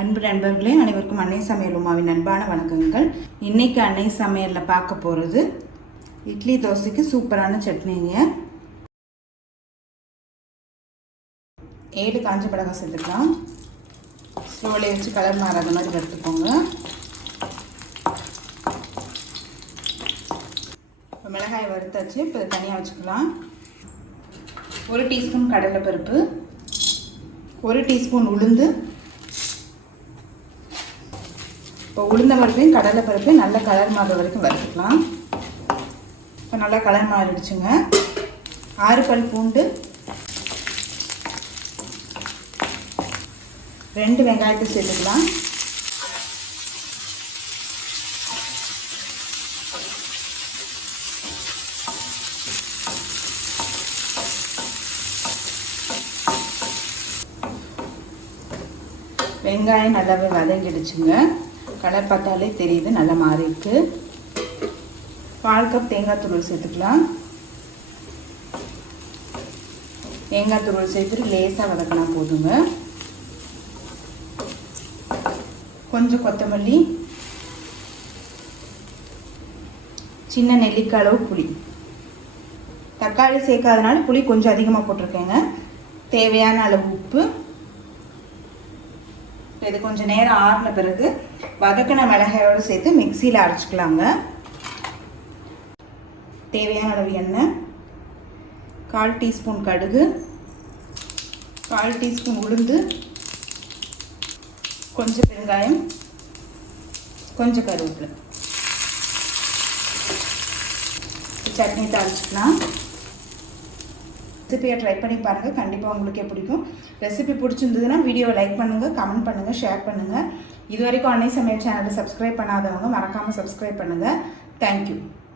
அன்பு நண்பர்களே, அனைவருக்கும் அன்னை சமையல் உமாவின் அன்பான வணக்கங்கள். இன்றைக்கி அன்னை சமையலில் பார்க்க போகிறது இட்லி தோசைக்கு சூப்பரான சட்னிங்க. 7 காஞ்ச மிளகாய் சேர்த்துக்கலாம். ஸ்லோவிலே வச்சு கலர் மாறாத மாதிரி வறுத்துக்கோங்க. இப்போ மிளகாயை வறுத்தாச்சு. இப்போ தனியாக வச்சுக்கலாம். 1 டீஸ்பூன் கடலைப்பருப்பு, 1 டீஸ்பூன் உளுந்து. இப்போ உளுந்த பருப்பையும் கடலை பருப்பையும் நல்ல கலர் மாறுற வரைக்கும் வறுத்துக்கலாம். இப்போ நல்லா கலர் மாறிடுச்சுங்க. 6 பல் பூண்டு, 2 வெங்காயத்தை சேர்த்துக்கலாம். வெங்காயம் நல்லாவே வதங்கிடுச்சுங்க. கலர் பார்த்தாலே தெரியுது, நல்லா மாறி இருக்கு. 1/4 கப் தேங்காய் துருவல் சேர்த்துக்கலாம். தேங்காய் துருவல் சேர்த்துட்டு லேசாக வதக்கினா போதுங்க. கொஞ்சம் கொத்தமல்லி, சின்ன நெல்லிக்காய் அளவு புளி. தக்காளி சேர்க்காதனால புளி கொஞ்சம் அதிகமாக போட்டிருக்கேங்க. தேவையான அளவு உப்பு. இது கொஞ்சம் நேரம் ஆறின பிறகு வதக்கின மிளகாயோடு சேர்த்து மிக்சியில் அரைச்சிக்கலாங்க. தேவையான அளவு எண்ணெய், 1/4 டீஸ்பூன் கடுகு, 1/4 டீஸ்பூன் உளுந்து, கொஞ்சம் பெருங்காயம், கொஞ்சம் கருவேப்பிலை. சட்னி தாளிச்சிக்கலாம். ரெசிபியை ட்ரை பண்ணி பாருங்கள். கண்டிப்பாக உங்களுக்கே பிடிக்கும். ரெசிபி பிடிச்சிருந்ததுன்னா வீடியோவை லைக் பண்ணுங்கள், கமெண்ட் பண்ணுங்கள், ஷேர் பண்ணுங்கள். இது வரைக்கும் அன்னை சமையல் சேனலை சப்ஸ்கிரைப் பண்ணாதவங்க மறக்காமல் சப்ஸ்கிரைப் பண்ணுங்கள். தேங்க்யூ.